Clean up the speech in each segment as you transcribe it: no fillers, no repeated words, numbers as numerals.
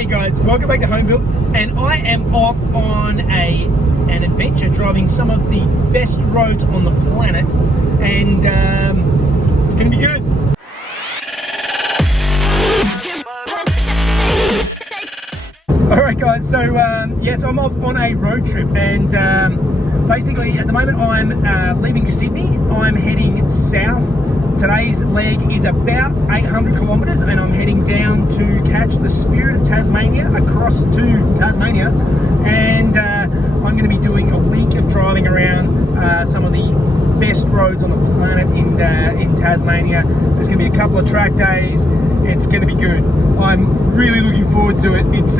Hey guys, welcome back to Home Built, and I am off on an adventure driving some of the best roads on the planet, and it's going to be good. Alright guys, so yes, I'm off on a road trip, and basically at the moment I'm leaving Sydney. I'm heading south. Today's leg is about 800 kilometres, and I'm heading down to catch the Spirit of Tasmania across to Tasmania, and I'm going to be doing a week of driving around some of the best roads on the planet in Tasmania. There's going to be a couple of track days. It's going to be good. I'm really looking forward to it. It's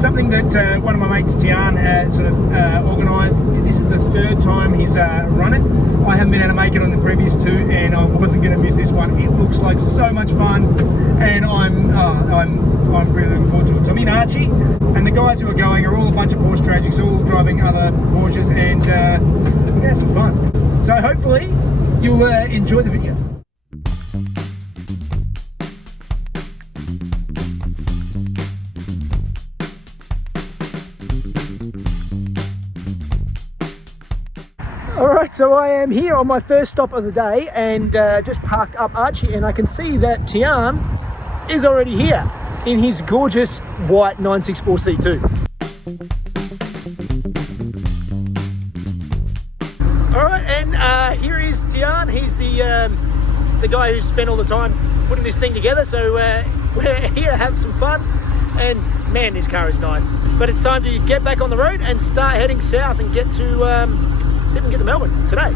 something that one of my mates, Tian, had sort of organised. This is the third time he's run it. I haven't been able to make it on the previous two, and I wasn't going to miss this one. It looks like so much fun, and I'm really looking forward to it. So I'm in Archie, and the guys who are going are all a bunch of Porsche tragics, all driving other Porsches, and we're going to have some fun. So hopefully you'll enjoy the video. Alright, so I am here on my first stop of the day, and just parked up Archie, and I can see that Tian is already here in his gorgeous white 964 C2. Alright, and here is Tian. He's the guy who spent all the time putting this thing together, so we're here to have some fun, and man, this car is nice. But it's time to get back on the road and start heading south and get to see if we can get to Melbourne today.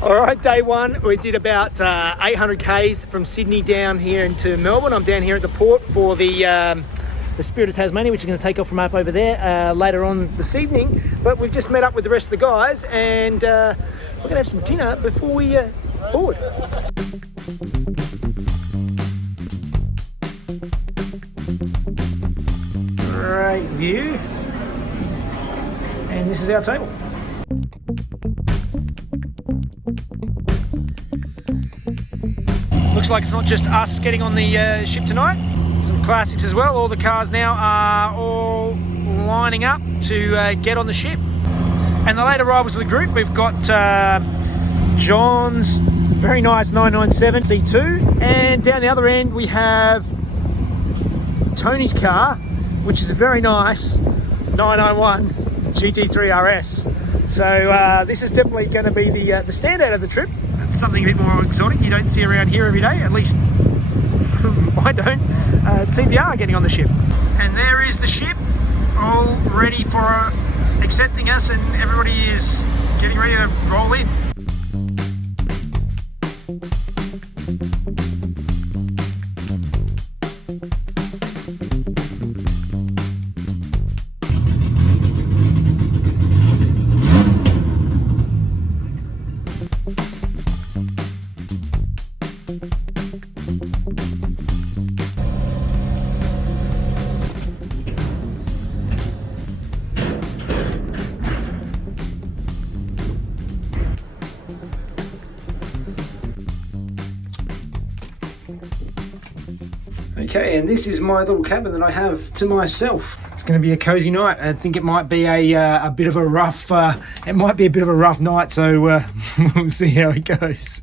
All right, day one, we did about 800 Ks from Sydney down here into Melbourne. I'm down here at the port for the Spirit of Tasmania, which is going to take off from up over there later on this evening. But we've just met up with the rest of the guys, and we're going to have some dinner before we board. Great view, and this is our table. Looks like it's not just us getting on the ship tonight. Some classics as well. All the cars now are all lining up to get on the ship. And the late arrivals of the group, we've got John's very nice 997 C2, and down the other end we have Tony's car, which is a very nice 991 GT3 RS. So this is definitely going to be the standout of the trip. It's something a bit more exotic you don't see around here every day, at least I don't. TVR getting on the ship. And there is the ship, all ready for accepting us, and everybody is getting ready to roll in. Okay, and this is my little cabin that I have to myself. It's going to be a cozy night. I think it might be a bit of a rough. It might be a bit of a rough night, so we'll see how it goes.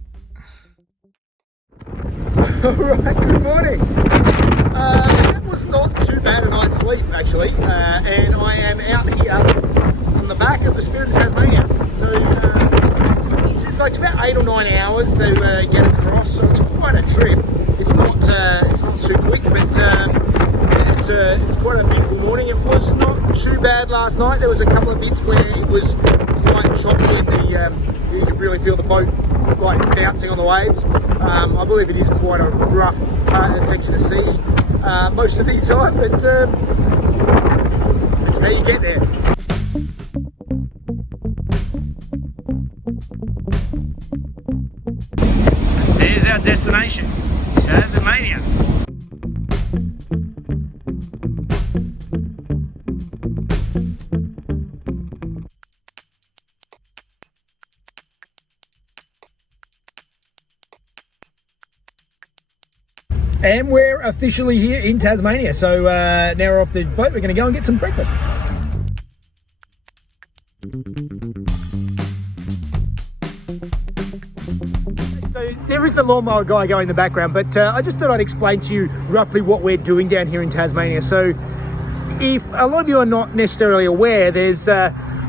All right, good morning. That was not too bad a night's sleep actually, and I am out here on the back of the Spirit of Tasmania. So it's like about 8 or 9 hours to get across, so it's quite a trip. It's not too quick, but it's quite a beautiful morning. It was not too bad last night. There was a couple of bits where it was quite choppy, and you could really feel the boat like bouncing on the waves. I believe it is quite a rough section of sea most of the time, but it's how you get there. There's our destination, Tasmania. And we're officially here in Tasmania. So now we're off the boat. We're going to go and get some breakfast. So there is a lawnmower guy going in the background, but I just thought I'd explain to you roughly what we're doing down here in Tasmania. So if a lot of you are not necessarily aware, there's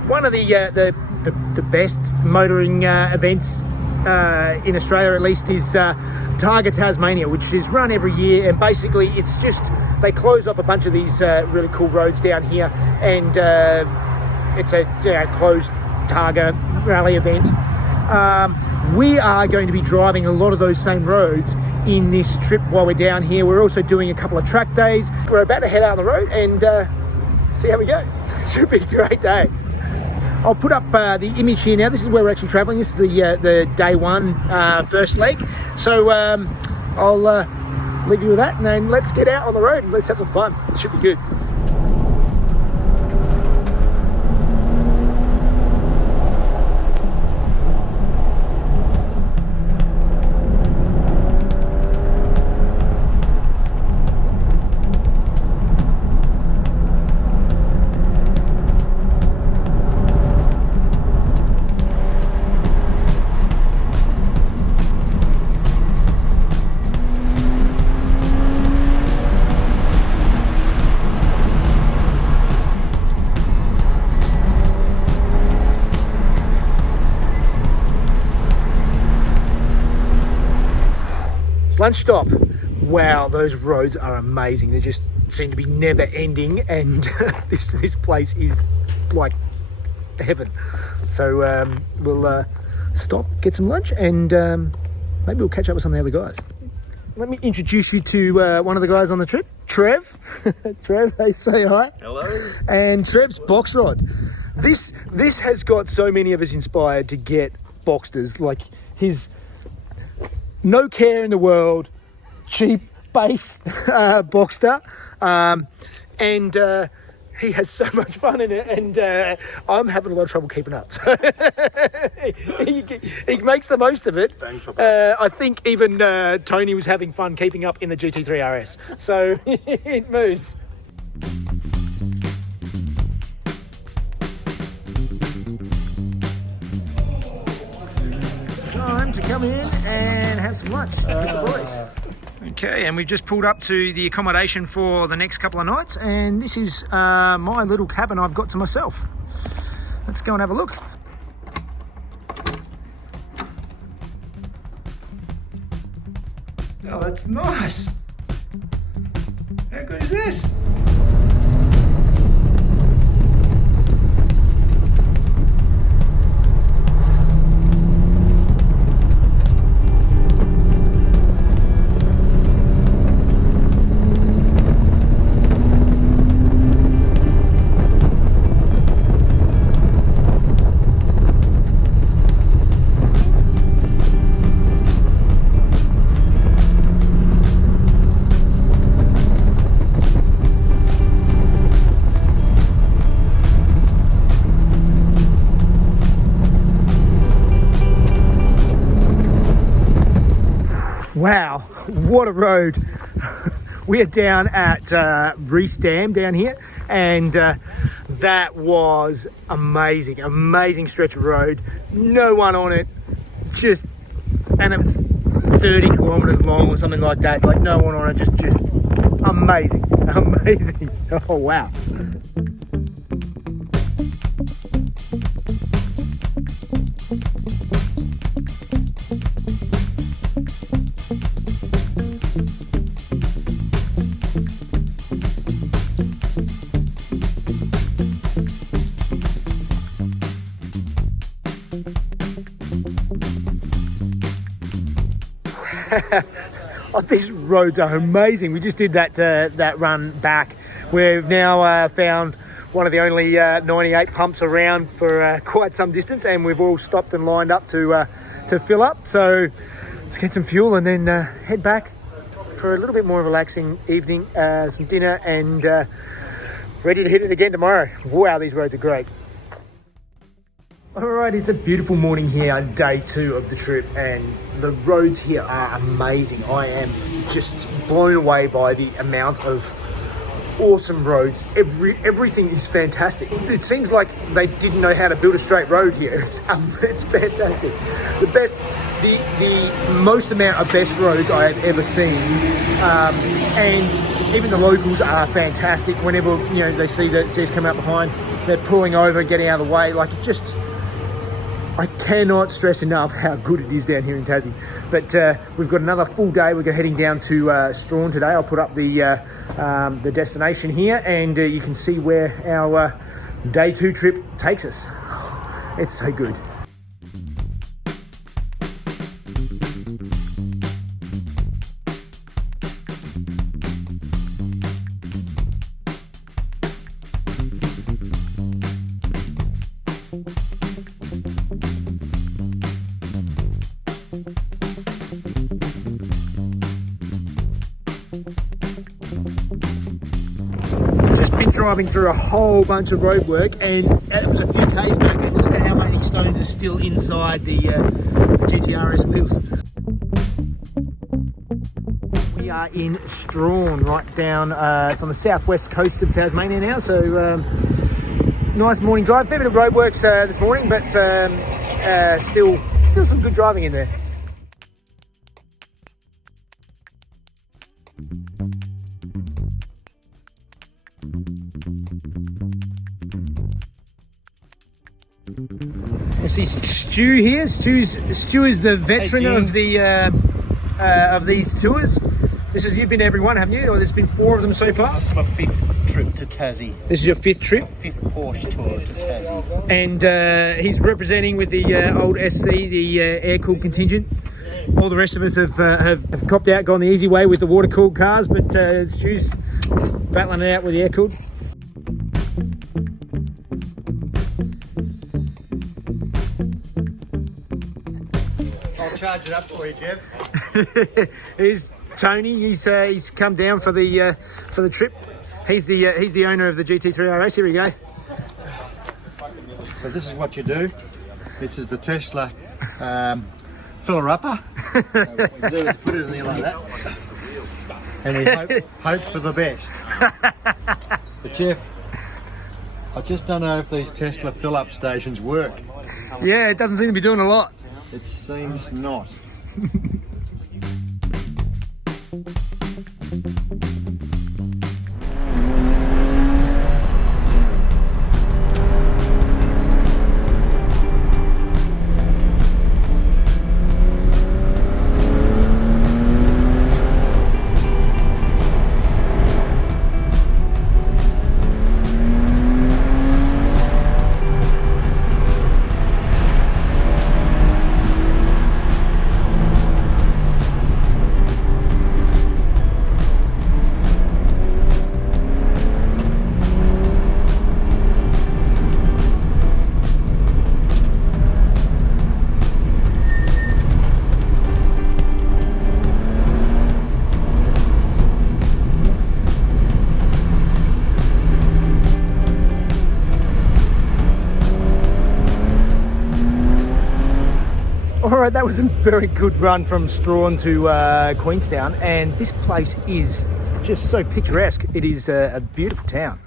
one of the best motoring events in Australia, at least, is Targa Tasmania, which is run every year, and basically it's just they close off a bunch of these really cool roads down here, and it's a closed Targa rally event. We are going to be driving a lot of those same roads in this trip while we're down here. We're also doing a couple of track days. We're about to head out on the road and see how we go. It should be a great day. I'll put up the image here now. This is where we're actually traveling. This is the day one first leg. So I'll leave you with that, and then let's get out on the road and let's have some fun. It should be good. Lunch stop. Wow, those roads are amazing. They just seem to be never ending, and this place is like heaven. So we'll stop, get some lunch, and maybe we'll catch up with some of the other guys. Let me introduce you to one of the guys on the trip, Trev. Trev, hey, say hi. Hello. And Trev's box rod. This has got so many of us inspired to get Boxsters, like his no care in the world, cheap base Boxster, and he has so much fun in it, and I'm having a lot of trouble keeping up. So he makes the most of it. I think even Tony was having fun keeping up in the GT3 RS. So it moves. Time to come in and have some lunch with the boys. Okay, and we've just pulled up to the accommodation for the next couple of nights, and this is my little cabin I've got to myself. Let's go and have a look. Oh, that's nice. How good is this? Wow, what a road. We are down at Reese Dam down here, and that was amazing, amazing stretch of road. No one on it, and it was 30 kilometers long or something like that. Like no one on it, just amazing, amazing. Oh wow. Oh, these roads are amazing. We just did that run back. We've now found one of the only 98 pumps around for quite some distance, and we've all stopped and lined up to fill up. So let's get some fuel and then head back for a little bit more relaxing evening, some dinner, and ready to hit it again tomorrow. Wow, these roads are great. All right, it's a beautiful morning here, day 2 of the trip, and the roads here are amazing. I am just blown away by the amount of awesome roads. Everything is fantastic. It seems like they didn't know how to build a straight road here. It's fantastic. The most amount of best roads I have ever seen, and even the locals are fantastic. Whenever they see the CS come out behind, they're pulling over, getting out of the way. Like, it just, I cannot stress enough how good it is down here in Tassie. But we've got another full day. We're heading down to Strawn today. I'll put up the destination here, and you can see where our day 2 trip takes us. It's so good. Driving through a whole bunch of roadwork, and it was a few k's back, and look at how many stones are still inside the GTRS wheels. We are in Strawn, right down, it's on the southwest coast of Tasmania now, so nice morning drive. Fair bit of roadworks this morning, but still some good driving in there. I see Stu here. Stu is the veteran of these tours. You've been to every one, haven't you? Or there's been 4 of them so far? This is my 5th trip to Tassie. This is your 5th trip? 5th Porsche tour to Tassie. And he's representing with the old SC, the air-cooled contingent. All the rest of us have copped out, gone the easy way with the water-cooled cars, but Stu's battling it out with the air-cooled. Charge it up for you, Jeff. Here's Tony. He's come down for the trip. He's the owner of the GT3 RS. Here we go. So this is what you do. This is the Tesla filler-upper. We put it in there like that, and we hope for the best. But Jeff, I just don't know if these Tesla fill-up stations work. Yeah, it doesn't seem to be doing a lot. It seems not. Alright, that was a very good run from Strawn to Queenstown, and this place is just so picturesque. It is a beautiful town.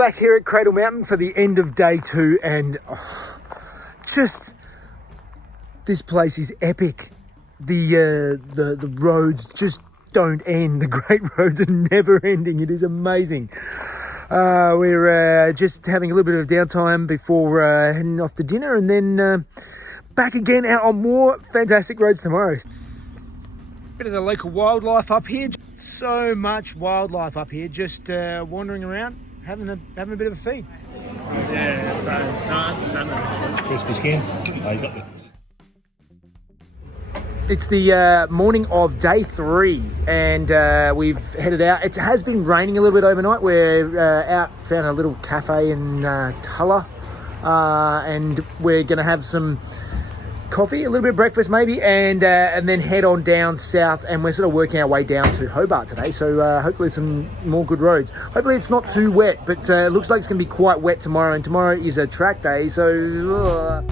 back here at Cradle Mountain for the end of day 2, and this place is epic. The roads just don't end. The Great Roads are never ending. It is amazing. We're just having a little bit of downtime before heading off to dinner, and then back again out on more fantastic roads tomorrow. Bit of the local wildlife up here. So much wildlife up here, just wandering around, having a bit of a feed. Yeah, so salmon. Crispy skin. Oh, you got the... It's the morning of day 3, and we've headed out. It has been raining a little bit overnight. We're out, found a little cafe in Tulla, and we're going to have some coffee, a little bit of breakfast maybe, and then head on down south, and we're sort of working our way down to Hobart today, so hopefully some more good roads. Hopefully it's not too wet, but it looks like it's going to be quite wet tomorrow, and tomorrow is a track day, so...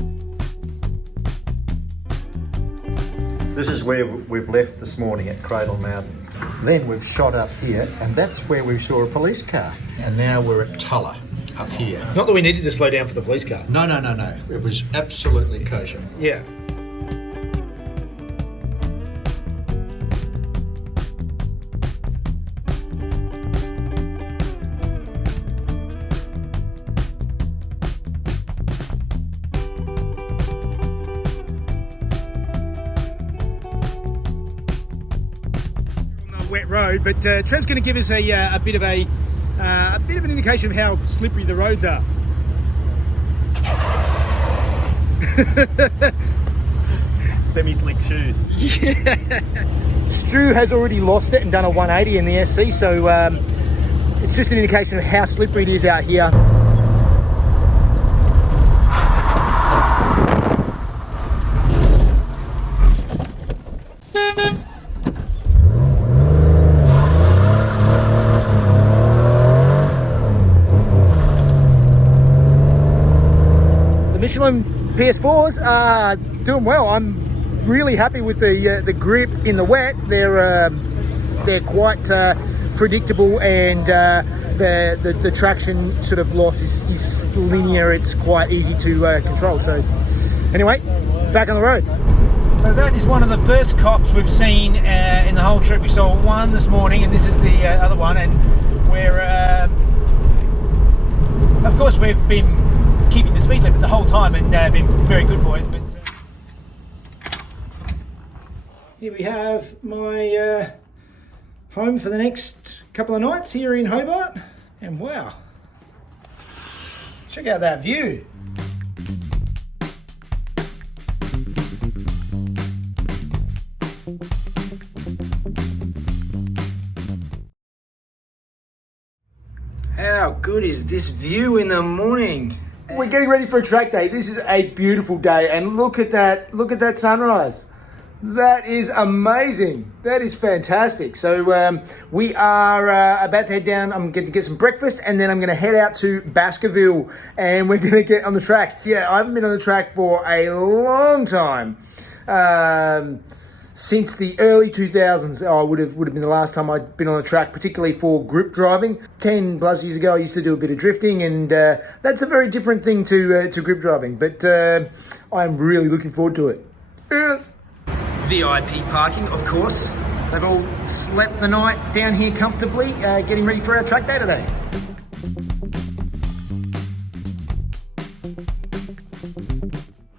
This is where we've left this morning at Cradle Mountain. Then we've shot up here, and that's where we saw a police car. And now we're at Tulla, up here. Not that we needed to slow down for the police car. No. It was absolutely kosher. Yeah. Wet road, but Trev's going to give us a bit of an indication of how slippery the roads are. Semi-slick shoes. Yeah. Stu has already lost it and done a 180 in the SC, so it's just an indication of how slippery it is out here. Michelin PS4s are doing well. I'm really happy with the grip in the wet. They're quite predictable, and the traction sort of loss is linear. It's quite easy to control. So anyway, back on the road. So that is one of the first cops we've seen in the whole trip. We saw one this morning, and this is the other one, and we're of course we've been keeping the speed limit the whole time, and been very good boys. But here we have my home for the next couple of nights here in Hobart, and wow, check out that view. How good is this view in the morning? We're getting ready for a track day. This is a beautiful day, and look at that sunrise. That is amazing. That is fantastic. So we are about to head down. I'm going to get some breakfast, and then I'm going to head out to Baskerville, and we're going to get on the track. Yeah, I haven't been on the track for a long time. Since the early 2000s, would have been the last time I'd been on a track, particularly for group driving. 10 plus years ago, I used to do a bit of drifting, and that's a very different thing to group driving. But I'm really looking forward to it. Yes. VIP parking, of course. They've all slept the night down here comfortably, getting ready for our track day today.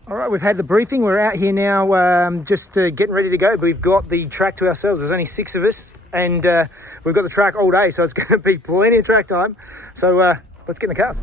All right, we've had the briefing. We're out here now, just getting ready to go. We've got the track to ourselves. There's only 6 of us, and we've got the track all day, so it's going to be plenty of track time. So let's get in the cars.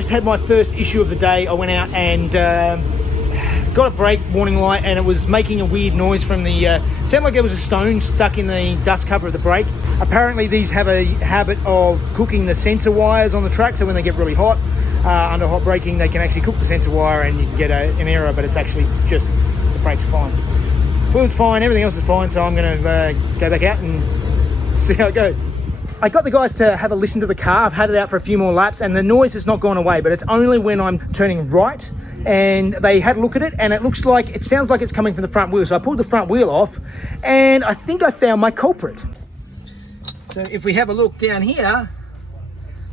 just had my first issue of the day. I went out and got a brake warning light, and it was making a weird noise from the sounded like there was a stone stuck in the dust cover of the brake. Apparently these have a habit of cooking the sensor wires on the track, so when they get really hot under hot braking, they can actually cook the sensor wire and you can get an error, but it's actually just the brake's fine. Fluid's fine, everything else is fine, so I'm going to go back out and see how it goes. I got the guys to have a listen to the car. I've had it out for a few more laps and the noise has not gone away, but it's only when I'm turning right, and they had a look at it and it sounds like it's coming from the front wheel. So I pulled the front wheel off and I think I found my culprit. So if we have a look down here,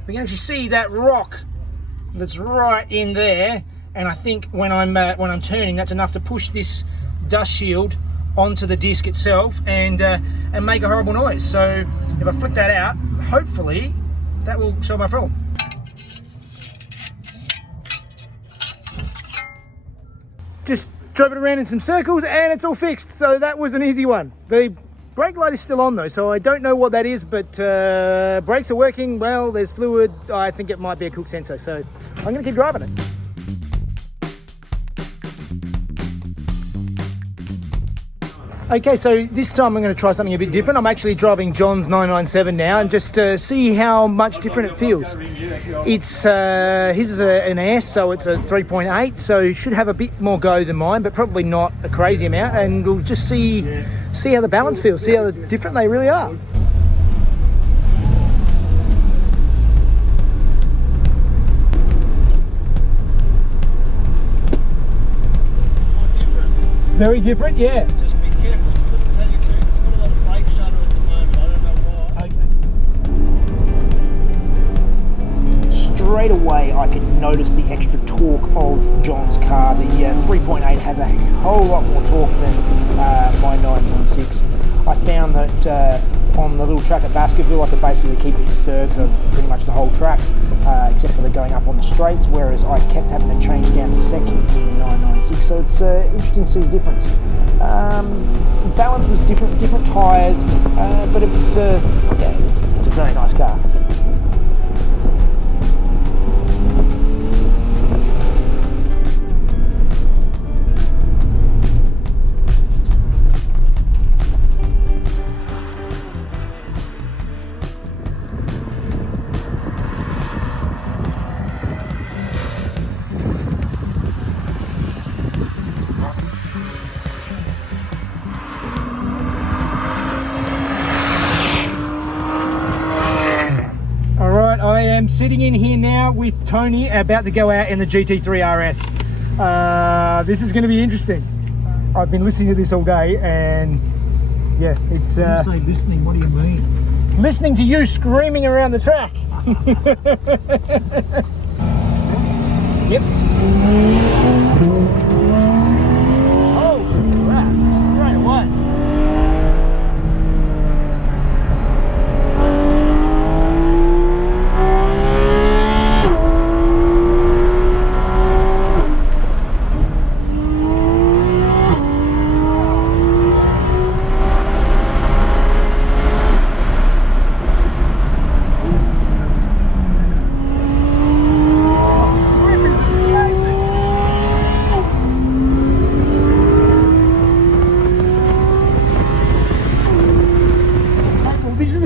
we can actually see that rock that's right in there, and I think when I'm turning, that's enough to push this dust shield onto the disc itself and make a horrible noise. So if I flick that out, hopefully that will solve my problem. Just drove it around in some circles and it's all fixed, so that was an easy one. The brake light is still on though, so I don't know what that is, but brakes are working well, there's fluid. I think it might be a cook sensor, so I'm going to keep driving it. Okay, so this time I'm going to try something a bit different. I'm actually driving John's 997 now and just see how much different it feels. It's his is an S, so it's a 3.8, so it should have a bit more go than mine, but probably not a crazy amount, and we'll just see how the balance feels, see how different they really are. Very different, yeah. Just be careful if you look at how you turn. It's got a lot of brake shutter at the moment. I don't know why. Okay. Straight away, I could notice the extra torque of John's car. The 3.8 has a whole lot more torque than my 996. I found that on the little track at Baskerville, I could basically keep it in third for pretty much the whole track, except for the going up on the straights, whereas I kept having to change down to second in 996. So it's interesting to see the difference. Balance was different tyres, but it was it's a very nice car. I'm sitting in here now with Tony, about to go out in the GT3 RS. This is going to be interesting. I've been listening to this all day, and yeah, it's. When you say listening, what do you mean? Listening to you screaming around the track. Yep. Oh crap! Straight away.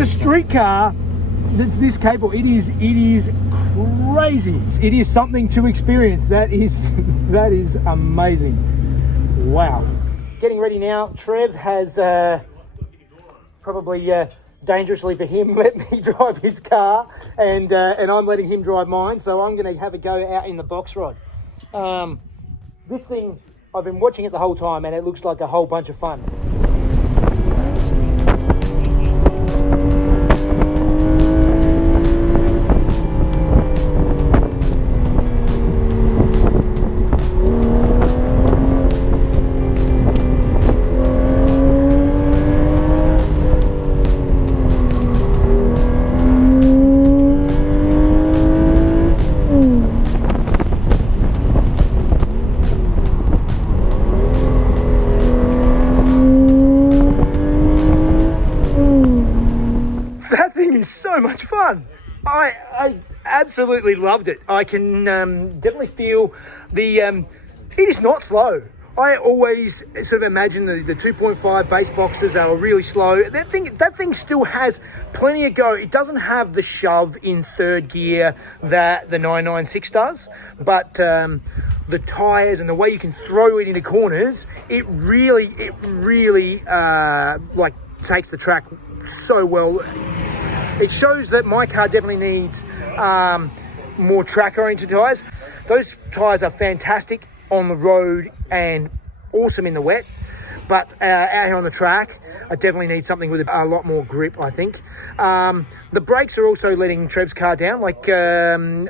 Street car that's this capable, it is crazy. It is something to experience. That is amazing. Wow. Getting ready now. Trev has probably dangerously for him let me drive his car, and I'm letting him drive mine, so I'm going to have a go out in the box rod. This thing, I've been watching it the whole time and it looks like a whole bunch of fun. So much fun. I absolutely loved it. I can definitely feel the. It is not slow. I always sort of imagine the 2.5 base boxes that are really slow. That thing still has plenty of go. It doesn't have the shove in third gear that the 996 does, but the tyres and the way you can throw it into corners, it really like takes the track so well. It shows that my car definitely needs more track-oriented tyres. Those tyres are fantastic on the road and awesome in the wet, but out here on the track, I definitely need something with a lot more grip, I think. The brakes are also letting Trev's car down. Like on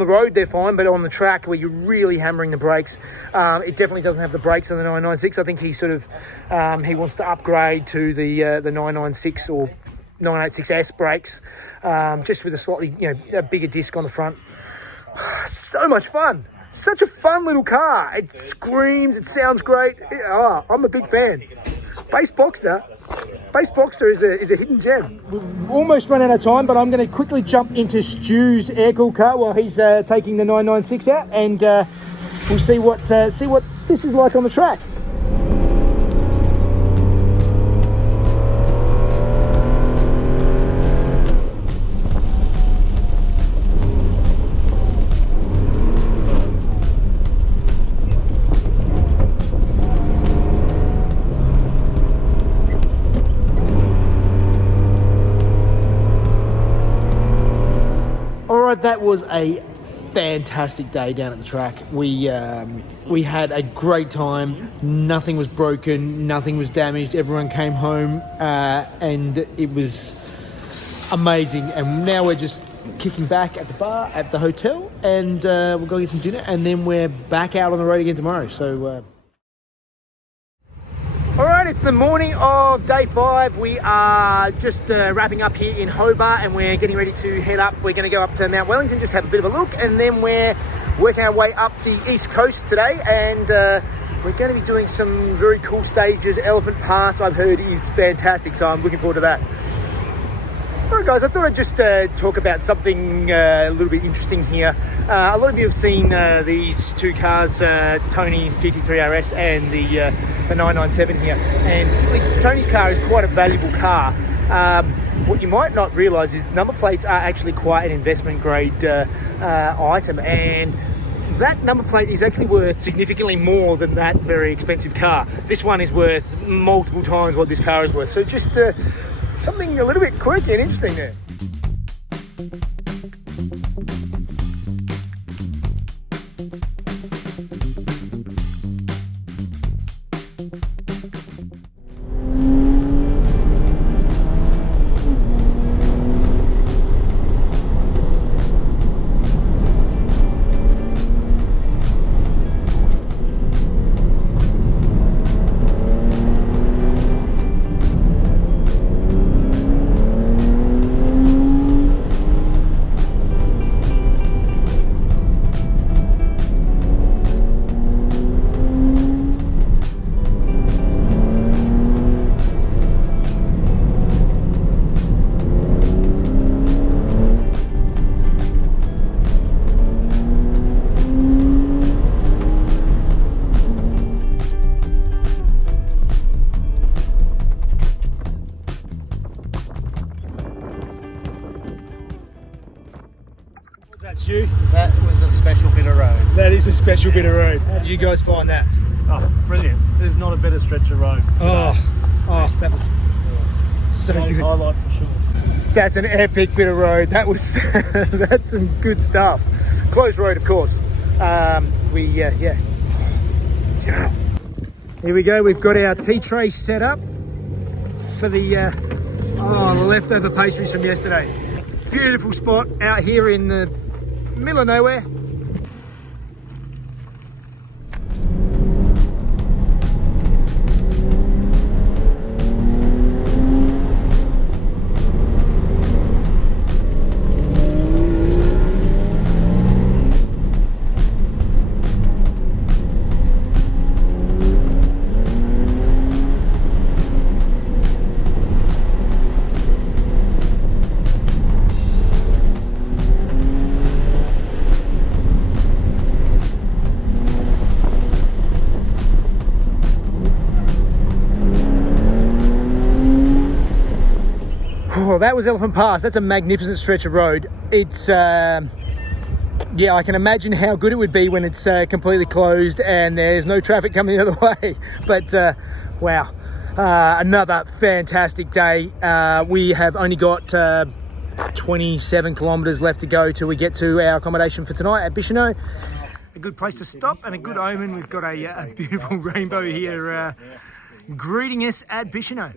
the road, they're fine, but on the track where you're really hammering the brakes, it definitely doesn't have the brakes on the 996. I think he sort of he wants to upgrade to the 996 or 986S brakes, just with a slightly a bigger disc on the front. So much fun. Such a fun little car. It screams, it sounds great. Oh, I'm a big fan. Base Boxster is a hidden gem. We've almost run out of time, but I'm going to quickly jump into Stu's air-cooled car while he's taking the 996 out, and we'll see what this is like on the track. That was a fantastic day down at the track. We had a great time. Nothing was broken, nothing was damaged. Everyone came home and it was amazing. And now we're just kicking back at the bar at the hotel, and we'll go get some dinner, and then we're back out on the road again tomorrow. So all right, it's the morning of day 5. We are just wrapping up here in Hobart, and we're getting ready to head up. We're going to go up to Mount Wellington, just have a bit of a look, and then we're working our way up the east coast today, and we're going to be doing some very cool stages. Elephant Pass, I've heard, is fantastic, so I'm looking forward to that. All right, guys, I thought I'd just talk about something a little bit interesting here. A lot of you have seen these two cars, Tony's GT3 RS and the 997 here. And particularly Tony's car is quite a valuable car. What you might not realise is number plates are actually quite an investment grade item. And that number plate is actually worth significantly more than that very expensive car. This one is worth multiple times what this car is worth. So just something a little bit quirky and interesting there. Stu? That was a special bit of road. That is a special bit of road. How did you guys find that? Oh, brilliant. There's not a better stretch of road today. Oh, that was so Today's good. highlight for sure. That's an epic bit of road. That was that's some good stuff. Closed road, of course. Yeah. Here we go. We've got our tea tray set up for the leftover pastries from yesterday. Beautiful spot out here in the middle of nowhere. that was Elephant Pass. That's a magnificent stretch of road. It's, yeah, I can imagine how good it would be when it's completely closed and there's no traffic coming the other way. But, wow, another fantastic day. We have only got 27 kilometres left to go till we get to our accommodation for tonight at Bicheno. A good place to stop and a good omen. We've got a beautiful rainbow here greeting us at Bicheno.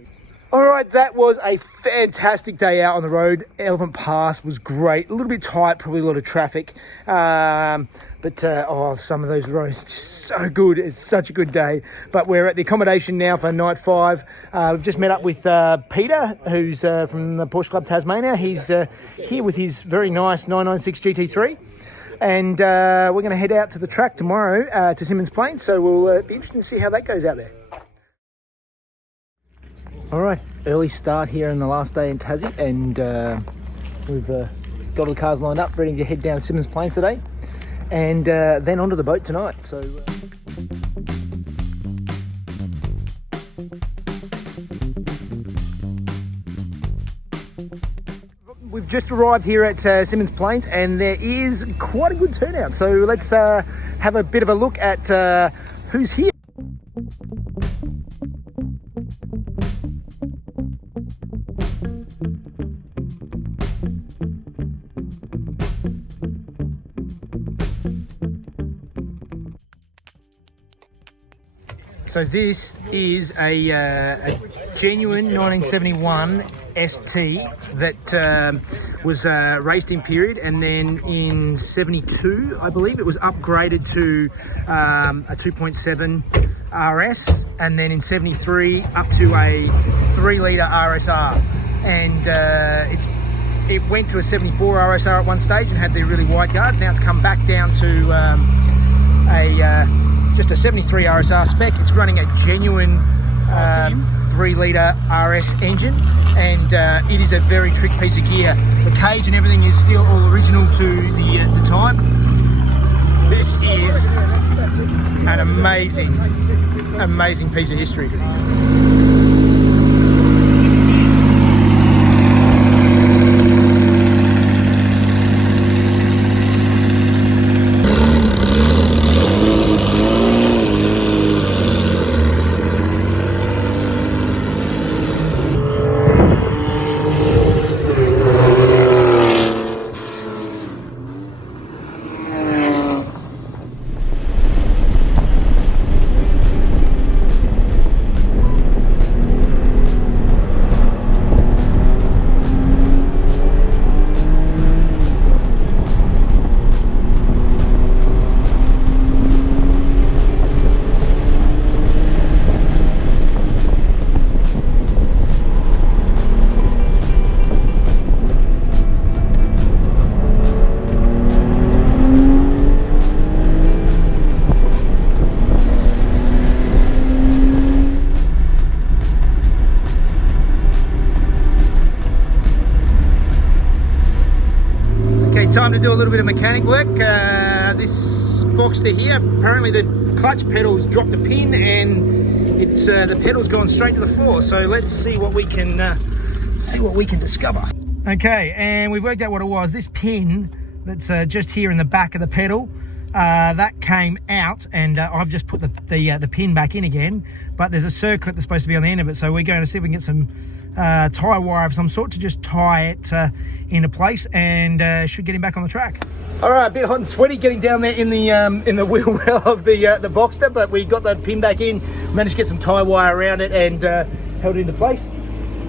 All right, that was a fantastic day out on the road. Elephant Pass was great. A little bit tight, probably a lot of traffic. But some of those roads are just so good. It's such a good day. But we're at the accommodation now for night 5. We've just met up with Peter, who's from the Porsche Club Tasmania. He's here with his very nice 996 GT3. And we're going to head out to the track tomorrow to Simmons Plains. So we'll be interested to see how that goes out there. All right, early start here in the last day in Tassie, and we've got all the cars lined up, ready to head down to Simmons Plains today, and then onto the boat tonight. So. We've just arrived here at Simmons Plains, and there is quite a good turnout. So let's have a bit of a look at who's here. So this is a genuine 1971 ST that was raced in period, and then in 72, I believe, it was upgraded to a 2.7 RS, and then in 73 up to a 3-litre RSR, and it went to a 74 RSR at one stage and had the really wide guards. Now it's come back down to just a 73 RSR spec. It's running a genuine 3-litre RS engine, and it is a very trick piece of gear. The cage and everything is still all original to the time. This is an amazing piece of history. Time to do a little bit of mechanic work. This Boxster here, apparently the clutch pedals dropped a pin and it's the pedal's gone straight to the floor. So let's see what we can discover. Okay, and we've worked out what it was. This pin that's just here in the back of the pedal, that came out, and I've just put the pin back in again. But there's a circlip that's supposed to be on the end of it, so we're going to see if we can get some tie wire of some sort to just tie it into place, and should get him back on the track. All right, a bit hot and sweaty getting down there in the wheel well of the Boxster, but we got the pin back in, managed to get some tie wire around it, and held it into place.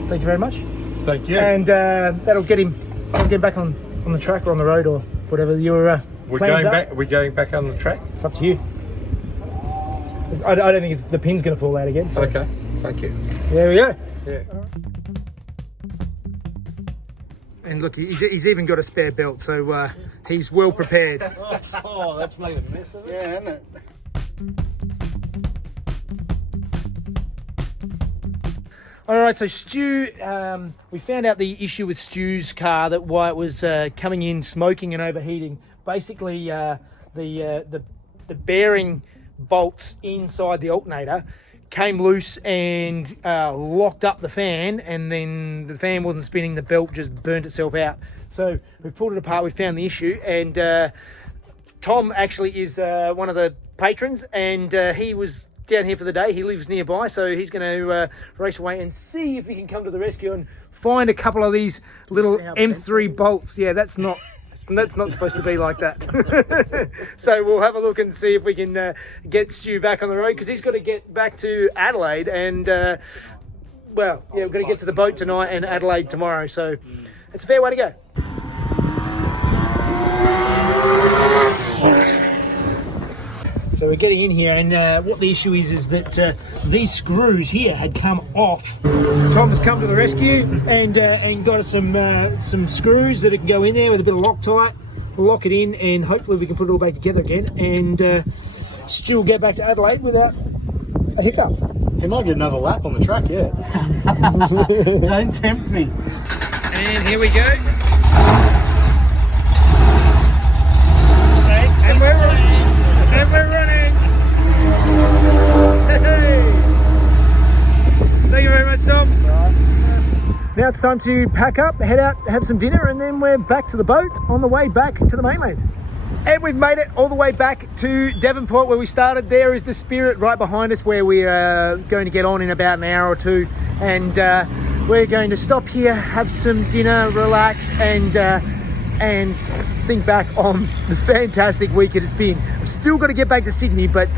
Thank you very much. Thank you. And that'll get him back on the track or on the road or whatever your plans are. We're going back on the track. It's up to you. I don't think the pin's going to fall out again. So. Okay, thank you. There we go. Yeah. And look, he's even got a spare belt, so he's well prepared. Oh, that's making a mess of it. Yeah, isn't it? All right, so Stu, we found out the issue with Stu's car, that why it was coming in smoking and overheating. Basically, the bearing bolts inside the alternator came loose and locked up the fan, and then the fan wasn't spinning, the belt just burnt itself out. So we pulled it apart, we found the issue, and Tom actually is one of the patrons, and he was down here for the day. He lives nearby, so he's going to race away and see if he can come to the rescue and find a couple of these little M3 bolts. Yeah, that's not supposed to be like that. So we'll have a look and see if we can get Stu back on the road, because he's got to get back to Adelaide, and well, yeah, we're going to get to the boat tonight and Adelaide tomorrow, so it's a fair way to go. So we're getting in here, and what the issue is that these screws here had come off. Tom has come to the rescue and got us some screws that can go in there with a bit of Loctite. We'll lock it in, and hopefully we can put it all back together again, and still get back to Adelaide without a hiccup. He might get another lap on the track, yeah. Don't tempt me. And here we go. And we're running. And we're running. Hey. Thank you very much, Tom. Now it's time to pack up, head out, have some dinner, and then we're back to the boat on the way back to the mainland. And we've made it all the way back to Devonport, where we started. There is the Spirit right behind us, where we are going to get on in about an hour or two, and we're going to stop here, have some dinner, relax, and think back on the fantastic week it has been. I've still got to get back to Sydney, but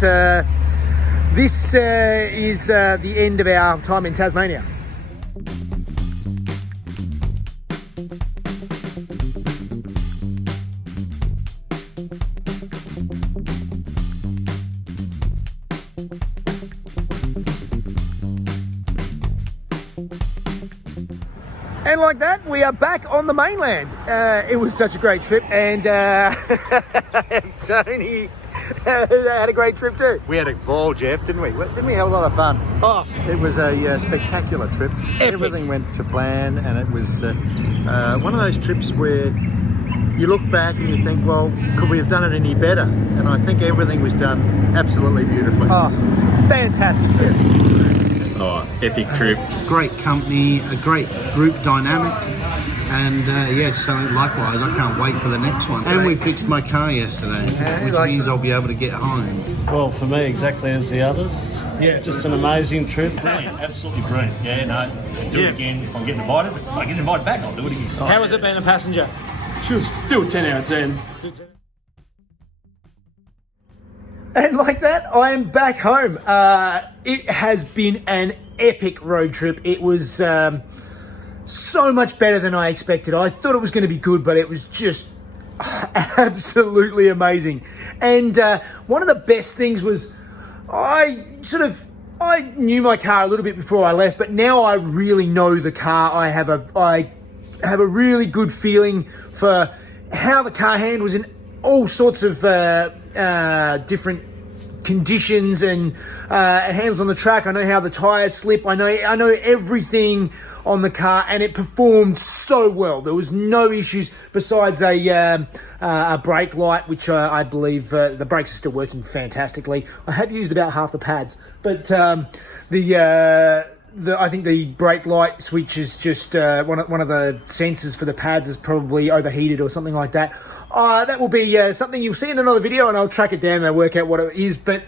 this is the end of our time in Tasmania. And like that, we are back on the mainland. It was such a great trip, and Tony had a great trip too. We had a ball, Jeff, didn't we? Didn't we have a lot of fun? Oh, It was a spectacular trip. Epic. Everything went to plan, and it was one of those trips where you look back and you think, well, could we have done it any better? And I think everything was done absolutely beautifully. oh, fantastic trip. Oh, epic trip. Great company, a great group dynamic, and so likewise, I can't wait for the next one. And we fixed my car yesterday, which means I'll be able to get home. Well, for me, exactly as the others. Yeah, just an amazing trip. Brilliant, absolutely brilliant. Yeah, no, do it again if I'm getting invited. If I get invited back, I'll do it again. How was it being a passenger? She was still 10 out of 10. And like that, I am back home. It has been an epic road trip. It was so much better than I expected. I thought it was going to be good, but it was just absolutely amazing. And one of the best things was I knew my car a little bit before I left, but now I really know the car. I have a really good feeling for how the car handles in all sorts of different conditions, and it handles on the track. I know how the tires slip. I know everything on the car, and it performed so well. There was no issues besides a brake light, which I believe the brakes are still working fantastically. I have used about half the pads, but I think the brake light switch is just one of the sensors for the pads is probably overheated or something like that. That will be something you'll see in another video, and I'll track it down and work out what it is. But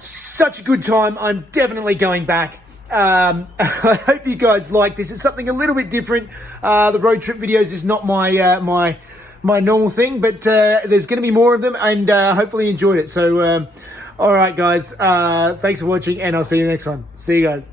such a good time. I'm definitely going back. I hope you guys like this. It's something a little bit different. The road trip videos is not my my normal thing, but there's going to be more of them, and hopefully you enjoyed it. So, all right, guys. Thanks for watching, and I'll see you next one. See you guys.